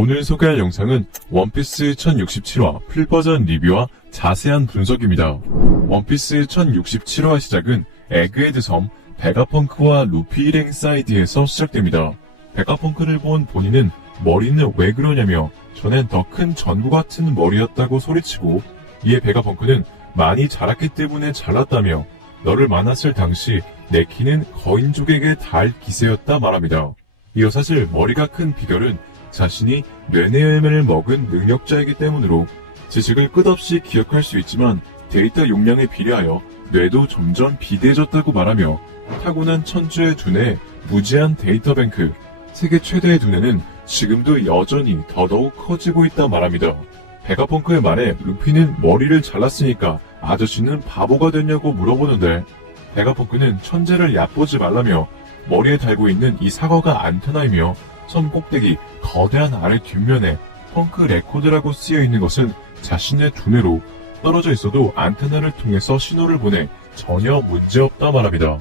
오늘 소개할 영상은 원피스 1067화 풀버전 리뷰와 자세한 분석입니다. 원피스 1067화 시작은 에그헤드 섬 베가펑크와 루피 일행 사이드에서 시작됩니다. 베가펑크를 본 본인은 머리는 왜 그러냐며 전엔 더 큰 전구 같은 머리였다고 소리치고, 이에 베가펑크는 많이 자랐기 때문에 잘났다며 너를 만났을 당시 내 키는 거인족에게 닿을 기세였다 말합니다. 이어 사실 머리가 큰 비결은 자신이 뇌내열매를 먹은 능력자이기 때문으로 지식을 끝없이 기억할 수 있지만 데이터 용량에 비례하여 뇌도 점점 비대해졌다고 말하며, 타고난 천주의 두뇌, 무제한 데이터 뱅크, 세계 최대의 두뇌는 지금도 여전히 더더욱 커지고 있다 말합니다. 베가펑크의 말에 루피는 머리를 잘랐으니까 아저씨는 바보가 됐냐고 물어보는데, 베가펑크는 천재를 얕보지 말라며 머리에 달고 있는 이 사과가 안테나이며 섬 꼭대기 거대한 알의 뒷면에 펑크 레코드라고 쓰여있는 것은 자신의 두뇌로, 떨어져 있어도 안테나를 통해서 신호를 보내 전혀 문제없다 말합니다.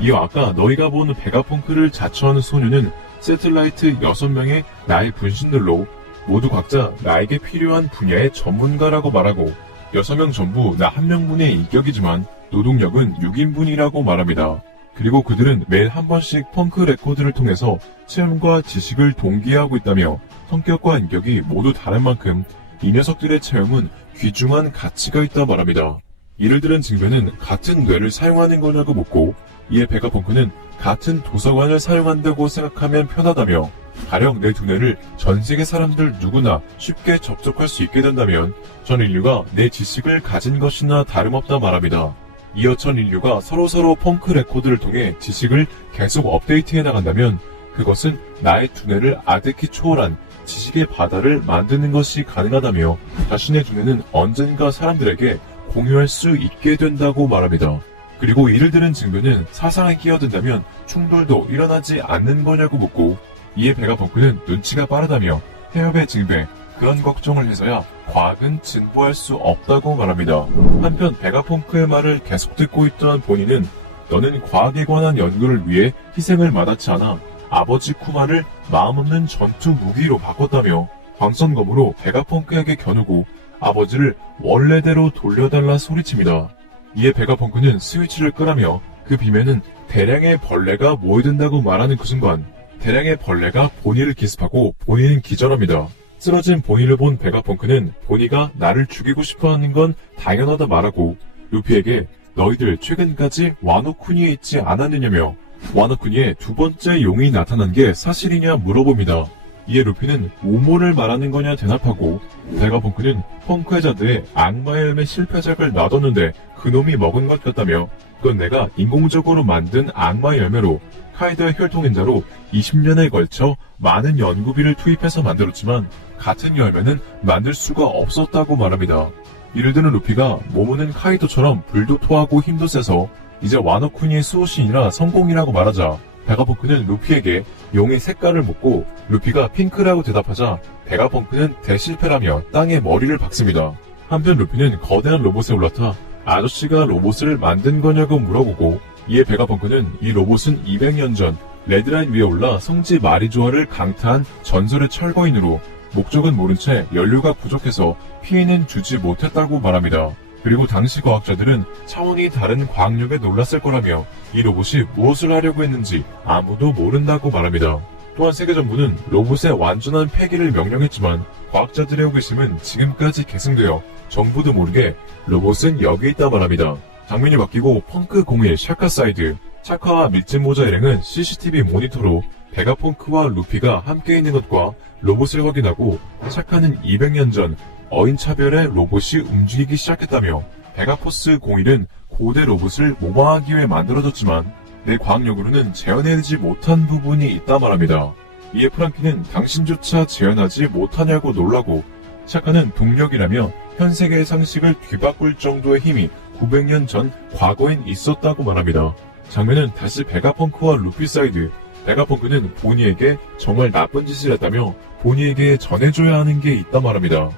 이어 아까 너희가 본 베가펑크를 자처하는 소녀는 세틀라이트 6명의 나의 분신들로 모두 각자 나에게 필요한 분야의 전문가라고 말하고, 6명 전부 나 한 명분의 인격이지만 노동력은 6인분이라고 말합니다. 그리고 그들은 매일 한 번씩 펑크 레코드를 통해서 체험과 지식을 동기화하고 있다며 성격과 인격이 모두 다른 만큼 이 녀석들의 체험은 귀중한 가치가 있다 말합니다. 이를 들은 징배는 같은 뇌를 사용하는 거냐고 묻고, 이에 베가펑크는 같은 도서관을 사용한다고 생각하면 편하다며, 가령 내 두뇌를 전 세계 사람들 누구나 쉽게 접촉할 수 있게 된다면 전 인류가 내 지식을 가진 것이나 다름없다 말합니다. 이어 전 인류가 서로 펑크 레코드를 통해 지식을 계속 업데이트해 나간다면 그것은 나의 두뇌를 아득히 초월한 지식의 바다를 만드는 것이 가능하다며, 자신의 두뇌는 언젠가 사람들에게 공유할 수 있게 된다고 말합니다. 그리고 이를 들은 징배는 사상에 끼어든다면 충돌도 일어나지 않는 거냐고 묻고, 이에 베가펑크는 눈치가 빠르다며 해협의 징배, 그런 걱정을 해서야 과학은 진보할 수 없다고 말합니다. 한편 베가펑크의 말을 계속 듣고 있던 본인은 너는 과학에 관한 연구를 위해 희생을 마다치 않아 아버지 쿠마를 마음없는 전투 무기로 바꿨다며 광선검으로 베가펑크에게 겨누고 아버지를 원래대로 돌려달라 소리칩니다. 이에 베가펑크는 스위치를 끄라며 그 빔에는 대량의 벌레가 모여든다고 말하는 그 순간 대량의 벌레가 보니를 기습하고 보니는 기절합니다. 쓰러진 보니를 본 베가펑크는 보니가 나를 죽이고 싶어하는 건 당연하다 말하고, 루피에게 너희들 최근까지 와노쿠니에 있지 않았느냐며 와노쿠니에 두 번째 용이 나타난 게 사실이냐 물어봅니다. 이에 루피는 우모를 말하는 거냐 대답하고, 베가펑크는 펑크 해자드에 악마의 열매 실패작을 놔뒀는데 그놈이 먹은 것 같다며, 그건 내가 인공적으로 만든 악마의 열매로 카이드의 혈통인자로 20년에 걸쳐 많은 연구비를 투입해서 만들었지만 같은 열매는 만들 수가 없었다고 말합니다. 이를 들은 루피가 모모는 카이도처럼 불도 토하고 힘도 세서 이제 와노쿠니의 수호신이라 성공이라고 말하자, 베가펑크는 루피에게 용의 색깔을 묻고 루피가 핑크라고 대답하자 베가펑크는 대실패라며 땅에 머리를 박습니다. 한편 루피는 거대한 로봇에 올라타 아저씨가 로봇을 만든 거냐고 물어보고, 이에 베가펑크는 이 로봇은 200년 전 레드라인 위에 올라 성지 마리조아를 강타한 전설의 철거인으로 목적은 모른 채 연료가 부족해서 피해는 주지 못했다고 말합니다. 그리고 당시 과학자들은 차원이 다른 과학력에 놀랐을 거라며 이 로봇이 무엇을 하려고 했는지 아무도 모른다고 말합니다. 또한 세계정부는 로봇의 완전한 폐기를 명령했지만 과학자들의 호기심은 지금까지 계승되어 정부도 모르게 로봇은 여기 있다 말합니다. 장면이 바뀌고 펑크 01 샤카 사이드, 샤카와 밀짚 모자 일행은 CCTV 모니터로 베가펑크와 루피가 함께 있는 것과 로봇을 확인하고, 샤카는 200년 전 어인차별의 로봇이 움직이기 시작했다며 베가포스 01은 고대 로봇을 모방하기 위해 만들어졌지만 내 과학력으로는 재현해내지 못한 부분이 있다 말합니다. 이에 프랑키는 당신조차 재현하지 못하냐고 놀라고, 샤카는 동력이라며 현 세계의 상식을 뒤바꿀 정도의 힘이 900년 전 과거엔 있었다고 말합니다. 장면은 다시 베가펑크와 루피 사이드. 베가펑크는 보니에게 정말 나쁜 짓을 했다며 보니에게 전해줘야 하는 게 있다 말합니다.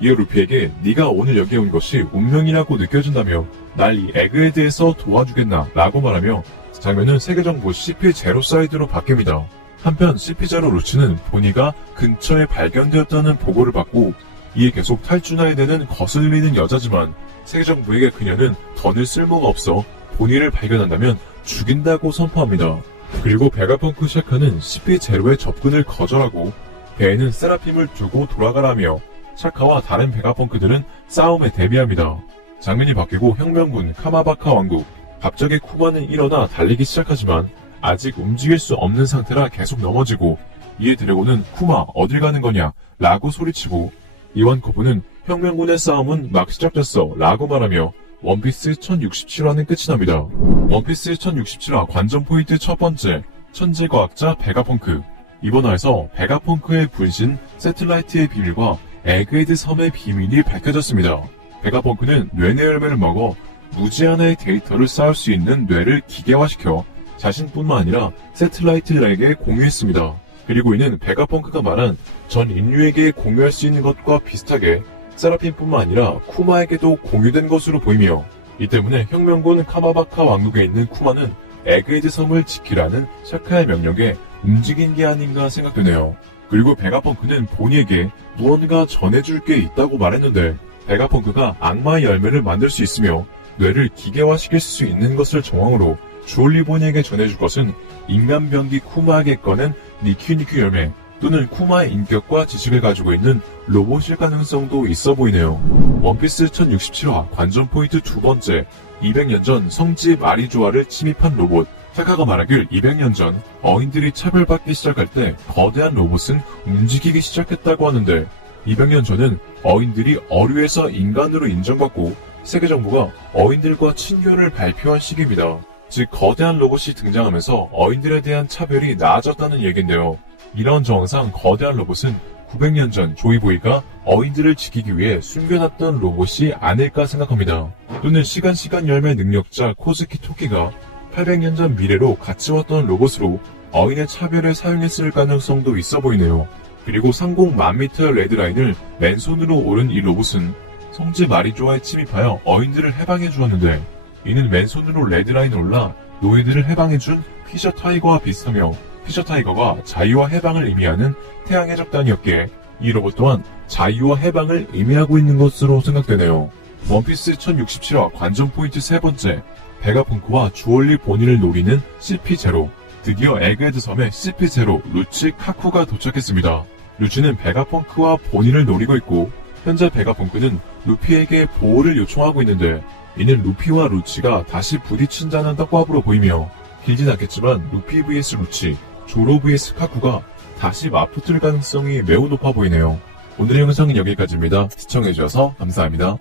이어 루피에게 네가 오늘 여기에 온 것이 운명이라고 느껴진다며 날 이 에그헤드에서 도와주겠나 라고 말하며 장면은 세계정보 CP0 사이드로 바뀝니다. 한편 CP0 루치는 보니가 근처에 발견되었다는 보고를 받고 이에 계속 탈주나야 되는 거슬리는 여자지만 세계정부에게 그녀는 더는 쓸모가 없어 보니를 발견한다면 죽인다고 선포합니다. 그리고 베가펑크 샤카는 CP0의 접근을 거절하고 배에는 세라핌을 두고 돌아가라며 샤카와 다른 베가펑크들은 싸움에 대비합니다. 장면이 바뀌고 혁명군 카마바카 왕국. 갑자기 쿠마는 일어나 달리기 시작하지만 아직 움직일 수 없는 상태라 계속 넘어지고 이에 드래곤은 쿠마 어딜 가는 거냐 라고 소리치고 이완코프는 혁명군의 싸움은 막 시작됐어 라고 말하며 원피스 1067화는 끝이 납니다. 원피스 1067화 관전 포인트 첫 번째, 천재과학자 베가펑크. 이번 화에서 베가펑크의 분신 세틀라이트의 비밀과 에그헤드 섬의 비밀이 밝혀졌습니다. 베가펑크는 뇌내 열매를 먹어 무제한의 데이터를 쌓을 수 있는 뇌를 기계화시켜 자신뿐만 아니라 세틀라이트에게 공유했습니다. 그리고 이는 베가펑크가 말한 전 인류에게 공유할 수 있는 것과 비슷하게 세라핌뿐만 아니라 쿠마에게도 공유된 것으로 보이며 이 때문에 혁명군 카마바카 왕국에 있는 쿠마는 에그헤드 섬을 지키라는 샤카의 명령에 움직인 게 아닌가 생각되네요. 그리고 베가펑크는 보니에게 무언가 전해줄 게 있다고 말했는데 베가펑크가 악마의 열매를 만들 수 있으며 뇌를 기계화시킬 수 있는 것을 정황으로 주얼리 보니에게 전해줄 것은 인간 병기 쿠마에게 꺼낸 니큐니큐 열매 또는 쿠마의 인격과 지식을 가지고 있는 로봇일 가능성도 있어 보이네요. 원피스 1067화 관전 포인트 두 번째, 200년 전 성지 마리조아를 침입한 로봇. 샤카가 말하길 200년 전 어인들이 차별받기 시작할 때 거대한 로봇은 움직이기 시작했다고 하는데 200년 전은 어인들이 어류에서 인간으로 인정받고 세계정부가 어인들과 친교를 발표한 시기입니다. 즉 거대한 로봇이 등장하면서 어인들에 대한 차별이 나아졌다는 얘긴데요. 이런 정황상 거대한 로봇은 900년 전 조이보이가 어인들을 지키기 위해 숨겨놨던 로봇이 아닐까 생각합니다. 또는 시간 열매 능력자 코즈키 토키가 800년 전 미래로 같이 왔던 로봇으로 어인의 차별에 사용했을 가능성도 있어 보이네요. 그리고 상공 10,000m 레드라인을 맨손으로 오른 이 로봇은 성지 마리조아에 침입하여 어인들을 해방해 주었는데 이는 맨손으로 레드라인을 올라 노예들을 해방해준 피셔 타이거와 비슷하며 피셔 타이거가 자유와 해방을 의미하는 태양의 적단이었기에 이 로봇 또한 자유와 해방을 의미하고 있는 것으로 생각되네요. 원피스 1067화 관전 포인트 세 번째, 베가펑크와 주얼리 보니를 노리는 CP0. 드디어 에그헤드 섬에 CP0 루치 카쿠가 도착했습니다. 루치는 베가펑크와 보니를 노리고 있고 현재 베가펑크는 루피에게 보호를 요청하고 있는데 이는 루피와 루치가 다시 부딪힌다는 떡밥으로 보이며 길진 않겠지만 루피 vs 루치, 조로 vs 카쿠가 다시 맞붙을 가능성이 매우 높아 보이네요. 오늘의 영상은 여기까지입니다. 시청해주셔서 감사합니다.